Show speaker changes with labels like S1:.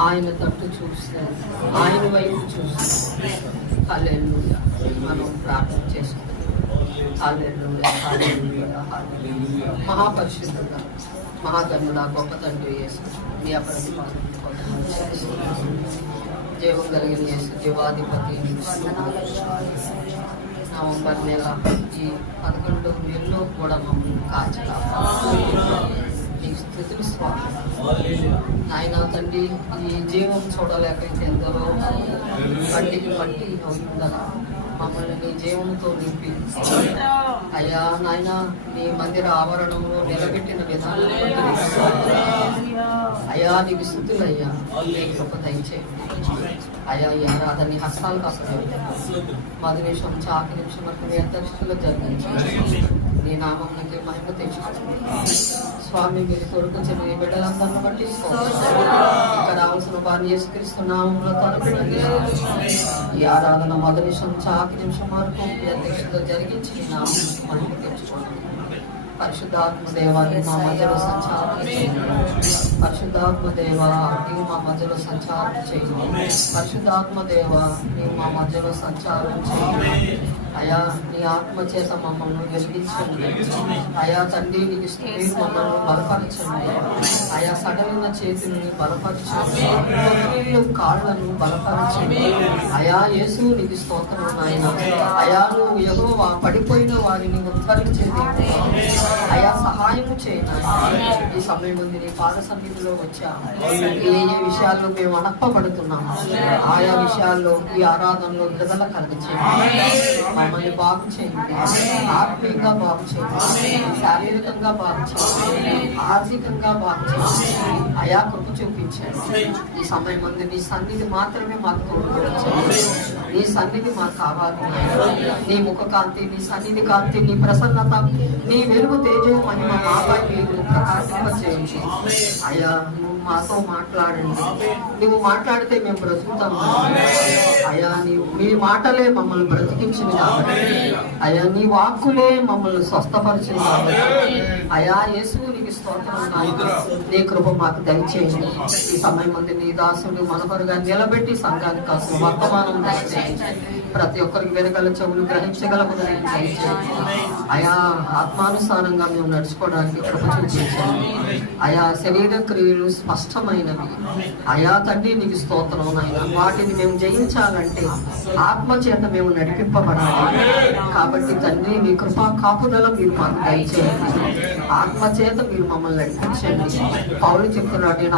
S1: ఆయన తట్టు చూస్తే ఆయన వైపు చూస్తారు. హల్లెలూయా. మనం ప్రార్థన చేసుకుంటాం హల్లెలూయా హల్లెలూయా హల్లెలూయా. గొప్ప తండ్రి యేసు మీ అప్రతిపాదన జీవం కలిగిన చేసి జీవాధిపతి నవంబర్ నెల ఈ పదకొండు నెలలో కూడా మమ్మల్ని కాచి కాపాడు. తండ్రి ఈ జీవం చూడలేకైతే ఎందరో కంటికి పట్టి అవుతుందన మమ్మల్ని నీ జీవంతో నింపి. అయ్యా నాయన నీ మందిర ఆవరణంలో నిలబెట్టిన విధానం అయ్యా నీకు స్థుతులు అయ్యా నీ కృప దయచేయండి. అయ్యా ఈ ఆరాధన నీ హస్తాలకు అసలు పది నిమిషం చాకి నిమిషం వరకు మీ అధ్యక్షులు జరిగించండి నీ నామంలోకి మహిమ తెచ్చుకోండి స్వామి మీరు కొడుకు చెల్లి బిడ్డలందరిని బట్టి స్తోత్రం. ఇక్కడ రావాల్సిన వారిని యేసుక్రీస్తు నామంలో తలపెట్టి ఈ ఆరాధన మొదటి నిమిషం చాకి నిమిషం వరకు మీ అధ్యక్షత జరిగించి మీ నామం మహిమ తెచ్చుకోండి పరిశుద్ధాత్మ దేవా మా మధ్యలో సంచారం పరిశుద్ధాత్మ దేవా నీవు మా మధ్యలో సంచారం చేయి పరిశుద్ధాత్మ దేవా నీవు మా మధ్యలో సంచారం చేయి అయా నీ ఆత్మ చేత మమ్మల్ని వెలిగించండి. అయా తండ్రి నీకు స్థితి మమ్మల్ని బలపరచండి. అయా సడలిన చేతుల్ని బలపరచండి. కాళ్ళను బలపరచండి. అయా యేసు నీకు స్తోత్రం నాయన. అయా నువ్వు ఎగో పడిపోయిన వారిని ఉద్ధరించేది అయా సహాయము చేయను ఈ సమయం ఉంది నీ పాద సమీపంలో వచ్చా ఏ విషయాల్లో మేము అనప్పబడుతున్నాము ఆయా విషయాల్లో ఈ ఆరాధనలో విడుదల కలిగించేయండి. మమ్మల్ని బాగు చేయండి. ఆత్మీయంగా బాగు చేయండి. శారీరకంగా బాగు చేయండి. ఆర్థికంగా బాగు చేయండి. అయా కృప చూపించండి. ఈ సమయం ఉంది నీ సన్నిధి మాత్రమే మాకు తోడుకోవచ్చు నీ సన్నిధి మాకు కావాలి. నీ ముఖ కాంతి నీ సన్నిధి కాంతి నీ ప్రసన్నత నీ వెలుగు తేజో మహిమ మాపై మీరు ప్రకాశింపచేయండి అయ్యా నువ్వు మాతో మాట్లాడండి. నువ్వు మాట్లాడితే మేము బ్రతుకుతాం. అయ్యా నీవు మీ మాటలే మమ్మల్ని బ్రతికించింది కాబట్టి. అయ్యా నీ వాక్కులే మమ్మల్ని స్వస్థపరిచింది కాబట్టి. అయా యేసు నీకు స్తోత్రం నీ కృప మాకు దయచేయండి. ఈ సమయం ముందు నీ దాసుడు మనవరుగా నిలబెట్టి సంఘానికి కాసిన వర్తమానం దయచేయండి ప్రతి ఒక్కరికి వెనకాల చెవులు గ్రహించగల అయా ఆత్మానుసారంగా మేము నడుచుకోవడానికి కృప చూపించండి. అయా శరీర క్రియలు స్పష్టమైనవి. అయా తండ్రి నీకు స్తోత్రం నాయన. వాటిని మేము జయించాలంటే ఆత్మ చేత మేము నడిపింపబడాలి. కాబట్టి తండ్రి మీ కృపా కాపుదల మీరు మాకు దయచేయండి. ఆత్మ చేత మీరు మమ్మల్ని నడిపించండి. పౌరులు చెప్తున్నాడు నేను